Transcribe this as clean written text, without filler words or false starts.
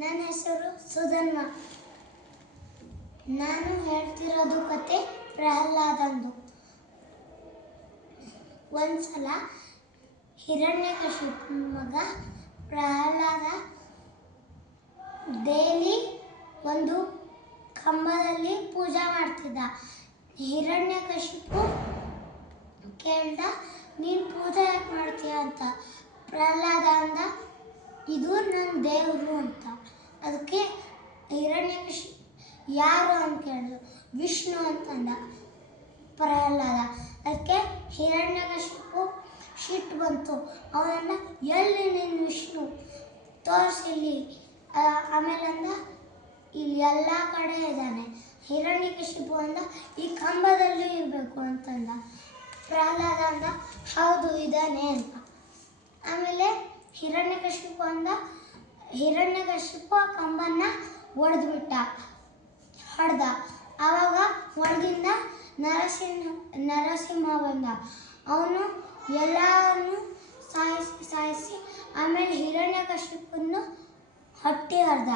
ನನ್ನ ಹೆಸರು ಸುಧನ್ವ. ನಾನು ಹೇಳ್ತಿರೋದು ಕತೆ ಪ್ರಹ್ಲಾದಂದು. ಒಂದ್ಸಲ ಹಿರಣ್ಯಕಶಿಪು ಮಗ ಪ್ರಹ್ಲಾದ ಡೈಲಿ ಒಂದು ಕಂಬದಲ್ಲಿ ಪೂಜೆ ಮಾಡ್ತಿದ್ದ. ಹಿರಣ್ಯಕಶಿಪು ಕೇಳ್ದ, ನೀನು ಪೂಜೆ ಯಾಕೆ ಮಾಡ್ತೀಯ ಅಂತ. ಪ್ರಹ್ಲಾದ ಅಂದ, ಇದು ನನ್ನ ದೇವರು ಅಂತ. ಅದಕ್ಕೆ ಹಿರಣ್ಯಕಶಿಪು ಯಾರು ಅಂತ ಕೇಳಿದ್ರು. ವಿಷ್ಣು ಅಂತಂದ ಪ್ರಹ್ಲಾದ. ಅದಕ್ಕೆ ಹಿರಣ್ಯಕಶಿಪು ಸಿಟ್ಟು ಬಂತು. ಅವನನ್ನ, ಎಲ್ಲಿ ನಿನ್ನ ವಿಷ್ಣು ತೋರಿಸಿಲ್ಲಿ. ಆಮೇಲೆ ಅಂದ, ಇಲ್ಲಿ ಎಲ್ಲ ಕಡೆ ಇದ್ದಾನೆ. ಹಿರಣ್ಯಕಶಿಪು ಅಂದ, ಈ ಕಂಬದಲ್ಲಿ ಇರಬೇಕು ಅಂತಂದ. ಪ್ರಹ್ಲಾದ ಅಂದ, ಹೌದು ಇದ್ದಾನೆ ಅಂತ. ಆಮೇಲೆ ಹಿರಣ್ಯಕಶಿಪು ಆ ಕಂಬನ್ನ ಹೊಡೆದ್ಬಿಟ್ಟ, ಹೊಡೆದ. ಆವಾಗ ಒಳಗಿಂದ ನರಸಿಂಹ ಬಂದ. ಅವನು ಎಲ್ಲರನ್ನು ಸಾಯಿಸಿ ಆಮೇಲೆ ಹಿರಣ್ಯಕಶಿಪನ್ನು ಹೊಟ್ಟೆ ಹರಿದ.